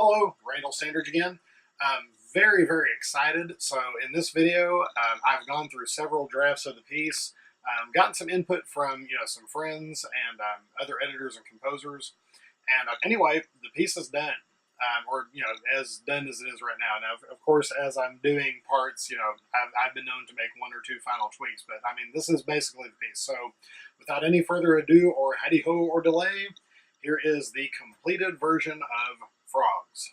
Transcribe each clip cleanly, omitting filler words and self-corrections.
Hello, Randall Sandridge again. I'm very excited. So in this video, I've gone through several drafts of the piece, gotten some input from some friends and other editors and composers. And anyway, the piece is done, or as done as it is right now. Now, of course, as I'm doing parts, I've been known to make one or two final tweaks, but I mean, this is basically the piece. So without any further ado or heady-ho or delay, here is the completed version of Frogs.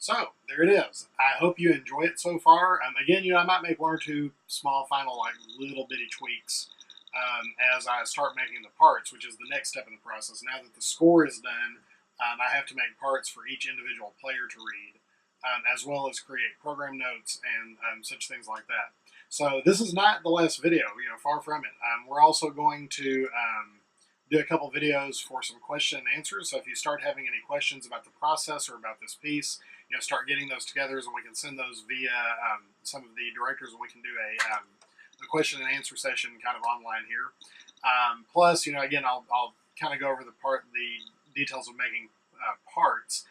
So there it is. I hope you enjoy it so far. Again, I might make one or two small final, like little bitty tweaks as I start making the parts, which is the next step in the process. Now that the score is done, I have to make parts for each individual player to read, as well as create program notes and such things like that. So this is not the last video, far from it. We're also going to do a couple videos for some question and answers. So if you start having any questions about the process or about this piece, start getting those together, and we can send those via some of the directors, and we can do a question and answer session kind of online here. Plus, again, I'll kind of go over the details of making parts,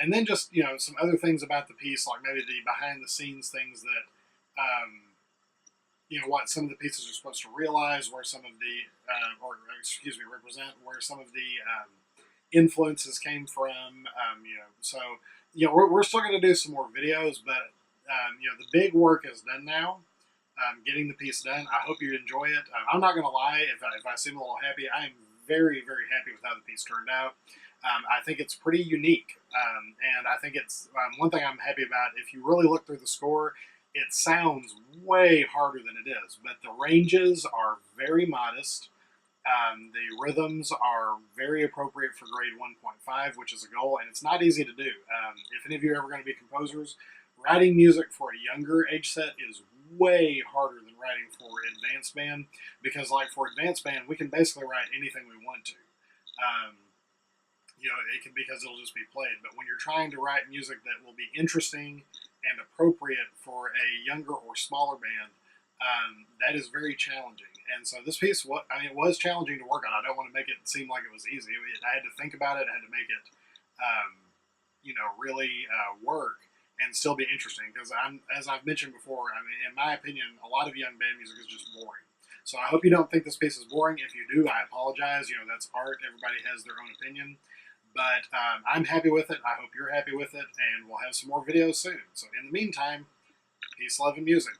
and then just some other things about the piece, like maybe the behind the scenes things that what some of the pieces are supposed to realize, where some of the represent, where some of the influences came from. So we're still going to do some more videos, but the big work is done now. Getting the piece done. I hope you enjoy it. I'm not going to lie, if I seem a little happy, I am very happy with how the piece turned out. I think it's pretty unique, and I think it's one thing I'm happy about. If you really look through the score, it sounds way harder than it is, but the ranges are very modest. The rhythms are very appropriate for grade 1.5, which is a goal, and it's not easy to do. If any of you are ever going to be composers, writing music for a younger age set is way harder than writing for advanced band, because like for advanced band, we can basically write anything we want to. Um, it can, because it'll just be played. But when you're trying to write music that will be interesting and appropriate for a younger or smaller band, that is very challenging. And so this piece, it was challenging to work on. I don't want to make it seem like it was easy. I had to think about it. I had to make it, really work and still be interesting. Because as I've mentioned before, in my opinion, a lot of young band music is just boring. So I hope you don't think this piece is boring. If you do, I apologize. That's art. Everybody has their own opinion. But I'm happy with it. I hope you're happy with it. And we'll have some more videos soon. So in the meantime, peace, love, and music.